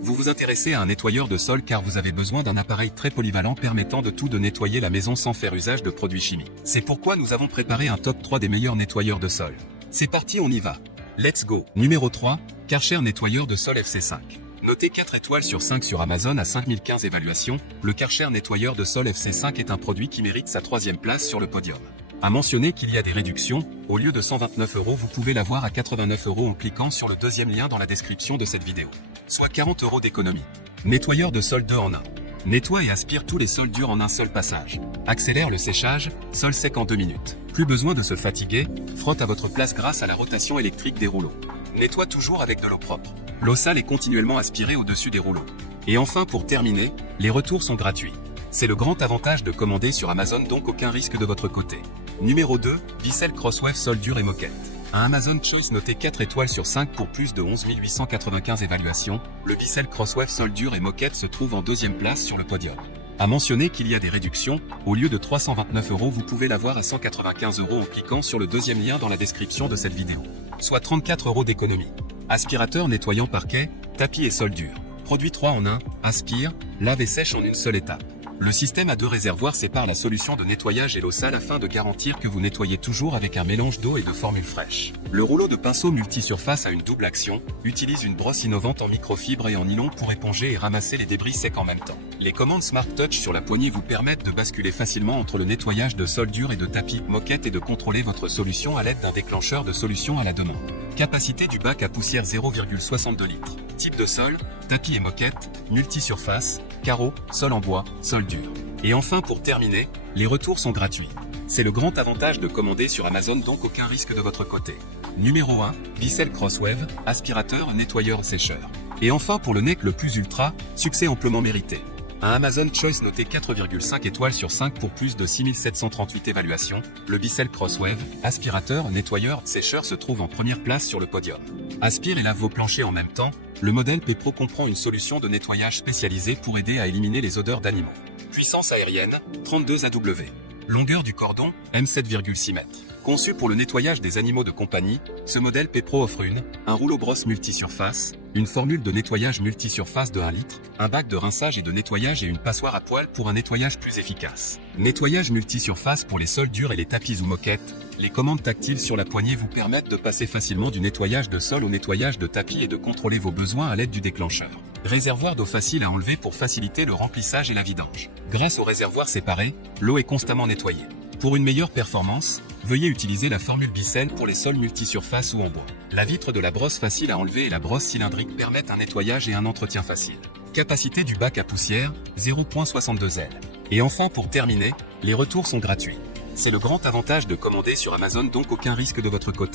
Vous vous intéressez à un nettoyeur de sol car vous avez besoin d'un appareil très polyvalent permettant de nettoyer la maison sans faire usage de produits chimiques. C'est pourquoi nous avons préparé un top 3 des meilleurs nettoyeurs de sol. C'est parti, on y va. Let's go. Numéro 3, Karcher nettoyeur de sol FC5. Noté 4 étoiles sur 5 sur Amazon à 5015 évaluations, le Karcher nettoyeur de sol FC5 est un produit qui mérite sa 3e place sur le podium. À mentionner qu'il y a des réductions, au lieu de 129 €, vous pouvez l'avoir à 89 € en cliquant sur le deuxième lien dans la description de cette vidéo. Soit 40 € d'économie. Nettoyeur de sol 2 en 1. Nettoie et aspire tous les sols durs en un seul passage. Accélère le séchage, sol sec en 2 minutes. Plus besoin de se fatiguer, frotte à votre place grâce à la rotation électrique des rouleaux. Nettoie toujours avec de l'eau propre. L'eau sale est continuellement aspirée au-dessus des rouleaux. Et enfin pour terminer, les retours sont gratuits. C'est le grand avantage de commander sur Amazon, donc aucun risque de votre côté. Numéro 2, Bissell Crosswave sol dur et moquette. Un Amazon Choice noté 4 étoiles sur 5 pour plus de 11 895 évaluations, le Bissell Crosswave sol dur et moquette se trouve en 2e place sur le podium. À mentionner qu'il y a des réductions, au lieu de 329 €, vous pouvez l'avoir à 195 € en cliquant sur le deuxième lien dans la description de cette vidéo. Soit 34 € d'économie. Aspirateur nettoyant parquet, tapis et sol dur. Produit 3 en 1, aspire, lave et sèche en une seule étape. Le système à 2 réservoirs sépare la solution de nettoyage et l'eau sale afin de garantir que vous nettoyez toujours avec un mélange d'eau et de formule fraîche. Le rouleau de pinceau multisurface a une double action, utilise une brosse innovante en microfibre et en nylon pour éponger et ramasser les débris secs en même temps. Les commandes Smart Touch sur la poignée vous permettent de basculer facilement entre le nettoyage de sol dur et de tapis moquette et de contrôler votre solution à l'aide d'un déclencheur de solution à la demande. Capacité du bac à poussière 0,62 litres. Type de sol, tapis et moquette, multisurface, carreau, sol en bois, sol dur. Et enfin pour terminer, les retours sont gratuits. C'est le grand avantage de commander sur Amazon, donc aucun risque de votre côté. Numéro 1, Bissell Crosswave, aspirateur, nettoyeur, sécheur. Et enfin pour le NEC le plus ultra, succès amplement mérité. Un Amazon Choice noté 4,5 étoiles sur 5 pour plus de 6738 évaluations, le Bissell Crosswave, aspirateur, nettoyeur, sécheur se trouve en première place sur le podium. Aspire et lave vos planchers en même temps, le modèle P-Pro comprend une solution de nettoyage spécialisée pour aider à éliminer les odeurs d'animaux. Puissance aérienne, 32 AW. Longueur du cordon, M7,6 m. Conçu pour le nettoyage des animaux de compagnie, ce modèle P-Pro offre un rouleau brosse multisurface, une formule de nettoyage multisurface de 1 litre, un bac de rinçage et de nettoyage et une passoire à poils pour un nettoyage plus efficace. Nettoyage multisurface pour les sols durs et les tapis ou moquettes. Les commandes tactiles sur la poignée vous permettent de passer facilement du nettoyage de sol au nettoyage de tapis et de contrôler vos besoins à l'aide du déclencheur. Réservoir d'eau facile à enlever pour faciliter le remplissage et la vidange. Grâce au réservoir séparé, l'eau est constamment nettoyée. Pour une meilleure performance, veuillez utiliser la formule Bissell pour les sols multisurface ou en bois. La vitre de la brosse facile à enlever et la brosse cylindrique permettent un nettoyage et un entretien facile. Capacité du bac à poussière, 0,62 L. Et enfin pour terminer, les retours sont gratuits. C'est le grand avantage de commander sur Amazon, donc aucun risque de votre côté.